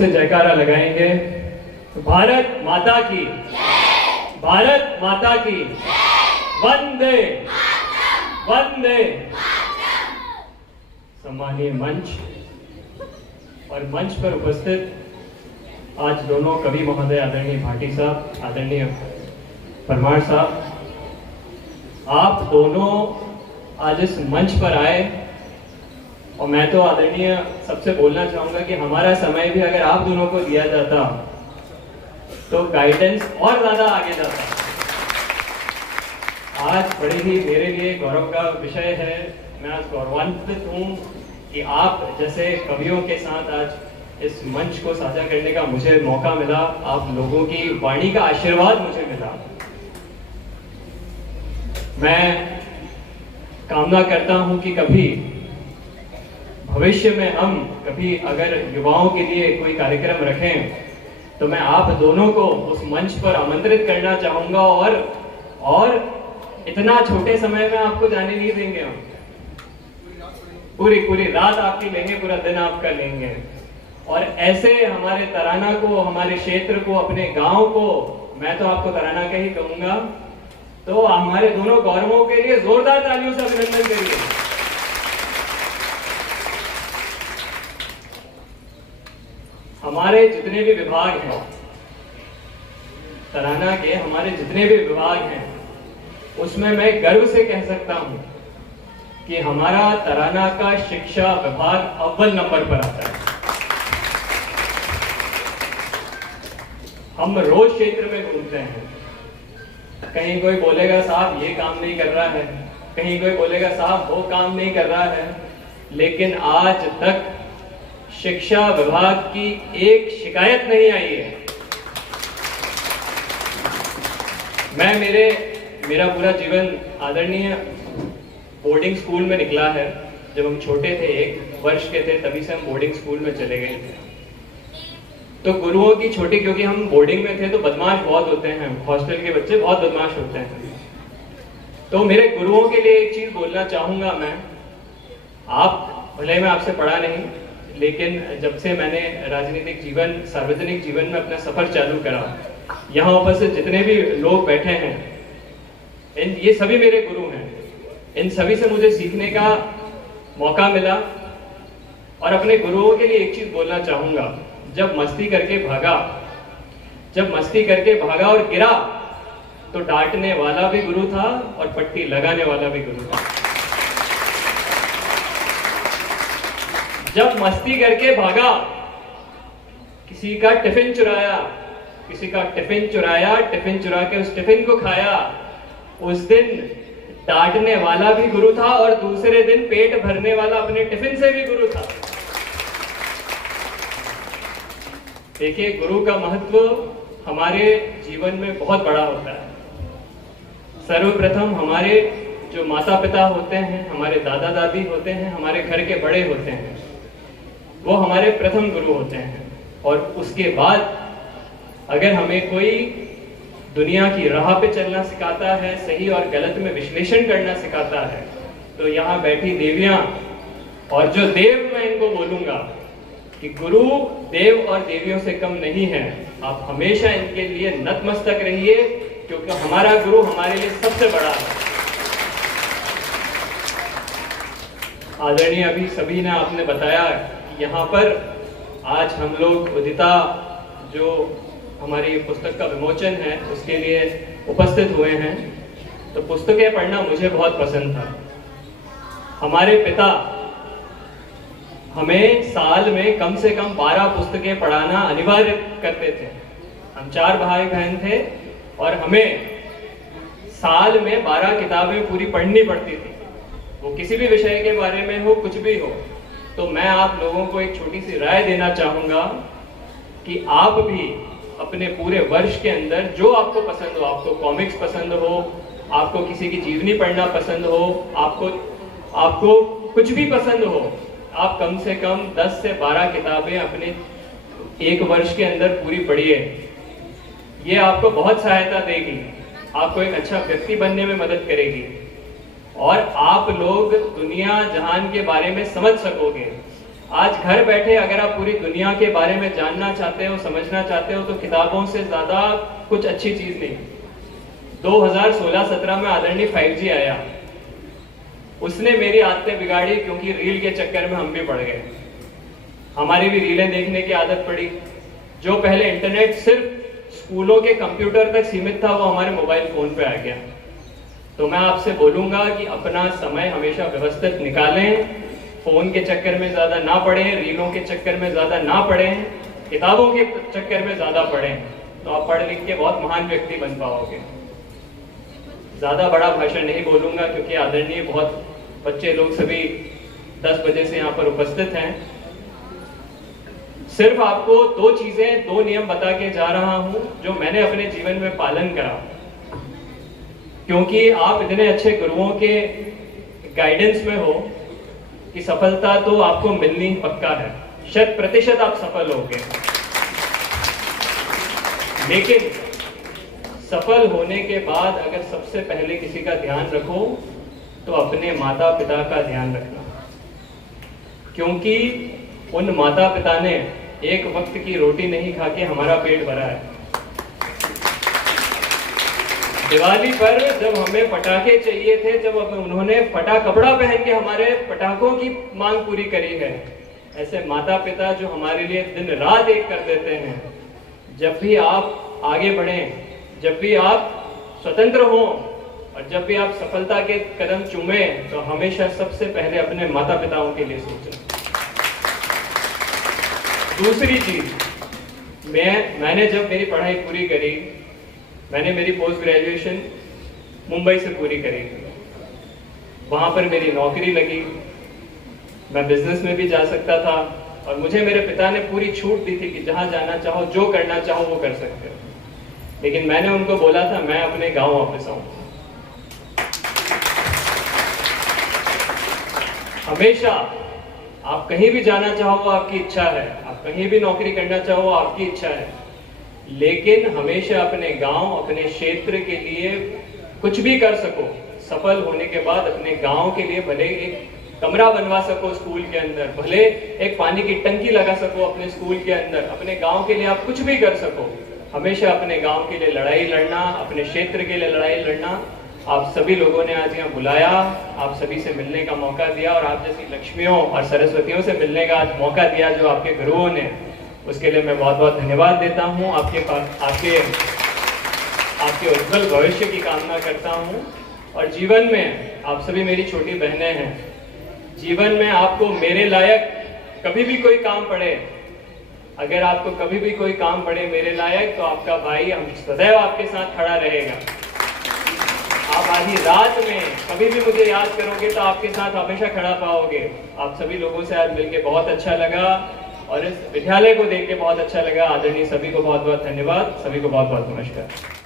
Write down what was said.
से जयकारा लगाएंगे। भारत माता की, भारत माता की, वंदे वंदे। सम्मानीय मंच और मंच पर उपस्थित आज दोनों कवि महोदय, आदरणीय भाटी साहब, आदरणीय परमार साहब, आप दोनों आज इस मंच पर आए और मैं तो आदरणीय सबसे बोलना चाहूंगा कि हमारा समय भी अगर आप दोनों को दिया जाता तो गाइडेंस और ज्यादा आगे जाता। आज बड़े ही मेरे लिए गौरव का विषय है। मैं आज गौरवान्वित हूं कि आप जैसे कवियों के साथ आज इस मंच को साझा करने का मुझे मौका मिला। आप लोगों की वाणी का आशीर्वाद मुझे मिला। मैं कामना करता हूं कि कभी भविष्य में हम कभी अगर युवाओं के लिए कोई कार्यक्रम रखें तो मैं आप दोनों को उस मंच पर आमंत्रित करना चाहूंगा और इतना छोटे समय में आपको जाने नहीं देंगे। हम पूरी रात आपकी लेंगे, पूरा दिन आपका लेंगे और ऐसे हमारे तराना को, हमारे क्षेत्र को, अपने गांव को, मैं तो आपको तराना का ही कहूंगा, तो हमारे दोनों गौरवों के लिए जोरदार तालियों से अभिनंदन करिए। हमारे जितने भी विभाग हैं तराना के, हमारे जितने भी विभाग हैं उसमें मैं गर्व से कह सकता हूं कि हमारा तराना का शिक्षा विभाग अव्वल नंबर पर आता है। हम रोज क्षेत्र में घूमते हैं, कहीं कोई बोलेगा साहब ये काम नहीं कर रहा है, कहीं कोई बोलेगा साहब वो काम नहीं कर रहा है, लेकिन आज तक शिक्षा विभाग की एक शिकायत नहीं आई है। मैं मेरा पूरा जीवन आदरणीय बोर्डिंग स्कूल में निकला है। जब हम छोटे थे, 1 वर्ष के थे, तभी से हम बोर्डिंग स्कूल में चले गए थे। तो गुरुओं की छोटी, क्योंकि हम बोर्डिंग में थे तो बदमाश बहुत होते हैं, हॉस्टल के बच्चे बहुत बदमाश होते हैं। तो मेरे गुरुओं के लिए एक चीज बोलना चाहूंगा मैं। आप भले मैं आपसे पढ़ा नहीं, लेकिन जब से मैंने राजनीतिक जीवन, सार्वजनिक जीवन में अपना सफर चालू करा, यहाँ उपस्थित जितने भी लोग बैठे हैं, ये सभी मेरे गुरु हैं। इन सभी से मुझे सीखने का मौका मिला और अपने गुरुओं के लिए एक चीज बोलना चाहूंगा। जब मस्ती करके भागा और गिरा तो डांटने वाला भी गुरु था और पट्टी लगाने वाला भी गुरु था। जब मस्ती करके भागा, किसी का टिफिन चुराया, टिफिन चुरा के उस टिफिन को खाया, उस दिन डांटने वाला भी गुरु था और दूसरे दिन पेट भरने वाला अपने टिफिन से भी गुरु था। देखिए, गुरु का महत्व हमारे जीवन में बहुत बड़ा होता है। सर्वप्रथम हमारे जो माता पिता होते हैं, हमारे दादा दादी होते हैं, हमारे घर के बड़े होते हैं, वो हमारे प्रथम गुरु होते हैं। और उसके बाद अगर हमें कोई दुनिया की राह पे चलना सिखाता है, सही और गलत में विश्लेषण करना सिखाता है, तो यहाँ बैठी देवियां और जो देव, मैं इनको बोलूंगा कि गुरु देव और देवियों से कम नहीं है। आप हमेशा इनके लिए नतमस्तक रहिए, क्योंकि हमारा गुरु हमारे लिए सबसे बड़ा है। आदरणीय अभी सभी ने आपने बताया कि यहाँ पर आज हम लोग उदिता, जो हमारी पुस्तक का विमोचन है, उसके लिए उपस्थित हुए हैं। तो पुस्तकें पढ़ना मुझे बहुत पसंद था। हमारे पिता हमें साल में कम से कम 12 पुस्तकें पढ़ाना अनिवार्य करते थे। हम 4 भाई बहन थे और हमें साल में 12 किताबें पूरी पढ़नी पड़ती थी, वो किसी भी विषय के बारे में हो, कुछ भी हो। तो मैं आप लोगों को एक छोटी सी राय देना चाहूंगा कि आप भी अपने पूरे वर्ष के अंदर जो आपको पसंद हो, आपको कॉमिक्स पसंद हो, आपको किसी की जीवनी पढ़ना पसंद हो, आपको कुछ भी पसंद हो, आप कम से कम 10 से 12 किताबें अपने 1 वर्ष के अंदर पूरी पढ़िए। ये आपको बहुत सहायता देगी, आपको एक अच्छा व्यक्ति बनने में मदद करेगी और आप लोग दुनिया जहान के बारे में समझ सकोगे। आज घर बैठे अगर आप पूरी दुनिया के बारे में जानना चाहते हो, समझना चाहते हो, तो किताबों से ज्यादा कुछ अच्छी चीज नहीं। 2016-17 में आदरणीय 5G आया, उसने मेरी आदतें बिगाड़ी, क्योंकि रील के चक्कर में हम भी पड़ गए। हमारी भी रीलें देखने की आदत पड़ी। जो पहले इंटरनेट सिर्फ स्कूलों के कंप्यूटर तक सीमित था, वो हमारे मोबाइल फोन पे आ गया। तो मैं आपसे बोलूंगा कि अपना समय हमेशा व्यवस्थित निकालें, फोन के चक्कर में ज्यादा ना पड़ें, रीलों के चक्कर में ज्यादा ना पड़ें, किताबों के चक्कर में ज्यादा पढ़ें, तो आप पढ़ लिख के बहुत महान व्यक्ति बन पाओगे। ज्यादा बड़ा भाषण नहीं बोलूंगा, क्योंकि आदरणीय बहुत बच्चे लोग सभी 10 बजे से यहाँ पर उपस्थित हैं। सिर्फ आपको 2 चीजें, 2 नियम बता के जा रहा हूं जो मैंने अपने जीवन में पालन करा, क्योंकि आप इतने अच्छे गुरुओं के गाइडेंस में हो कि सफलता तो आपको मिलनी पक्का है, 100% आप सफल होगे। लेकिन सफल होने के बाद अगर सबसे पहले किसी का ध्यान रखो तो अपने माता पिता का ध्यान रखना, क्योंकि उन माता पिता ने एक वक्त की रोटी नहीं खा के हमारा पेट भरा है। दिवाली पर जब हमें पटाखे चाहिए थे, जब उन्होंने फटा कपड़ा पहन के हमारे पटाखों की मांग पूरी करी है, ऐसे माता पिता जो हमारे लिए दिन रात एक कर देते हैं। जब भी आप आगे बढ़ें, जब भी आप स्वतंत्र हों और जब भी आप सफलता के कदम चूमें, तो हमेशा सबसे पहले अपने माता पिताओं के लिए सोचें। दूसरी चीज, मैंने जब मेरी पढ़ाई पूरी करी, मैंने मेरी पोस्ट ग्रेजुएशन मुंबई से पूरी करी, वहां पर मेरी नौकरी लगी, मैं बिजनेस में भी जा सकता था और मुझे मेरे पिता ने पूरी छूट दी थी कि जहां जाना चाहो, जो करना चाहो वो कर सकते हो। लेकिन मैंने उनको बोला था मैं अपने गांव वापस आऊं। हमेशा आप कहीं भी जाना चाहो वो आपकी इच्छा है, आप कहीं भी नौकरी करना चाहो वो आपकी इच्छा है, लेकिन हमेशा अपने गांव, अपने क्षेत्र के लिए कुछ भी कर सको। सफल होने के बाद अपने गांव के लिए भले एक कमरा बनवा सको स्कूल के अंदर, भले एक पानी की टंकी लगा सको अपने स्कूल के अंदर, अपने गांव के लिए आप कुछ भी कर सको। हमेशा अपने गांव के लिए लड़ाई लड़ना, अपने क्षेत्र के लिए लड़ाई लड़ना। आप सभी लोगों ने आज यहाँ बुलाया, आप सभी से मिलने का मौका दिया और आप जैसी लक्ष्मियों और सरस्वतियों से मिलने का आज मौका दिया जो आपके गुरुओं ने, उसके लिए मैं बहुत बहुत धन्यवाद देता हूँ। आपके उज्जवल भविष्य की कामना करता हूँ। और जीवन में आप सभी मेरी छोटी बहनें हैं, जीवन में आपको मेरे लायक कभी भी कोई काम पड़े, अगर आपको कभी भी कोई काम पड़े मेरे लायक, तो आपका भाई हम सदैव आपके साथ खड़ा रहेगा। आप आधी रात में कभी भी मुझे याद करोगे तो आपके साथ हमेशा खड़ा पाओगे। आप सभी लोगों से आज मिलकर बहुत अच्छा लगा और इस विद्यालय को देख के बहुत अच्छा लगा। आदरणीय सभी को बहुत बहुत धन्यवाद, सभी को बहुत बहुत नमस्कार।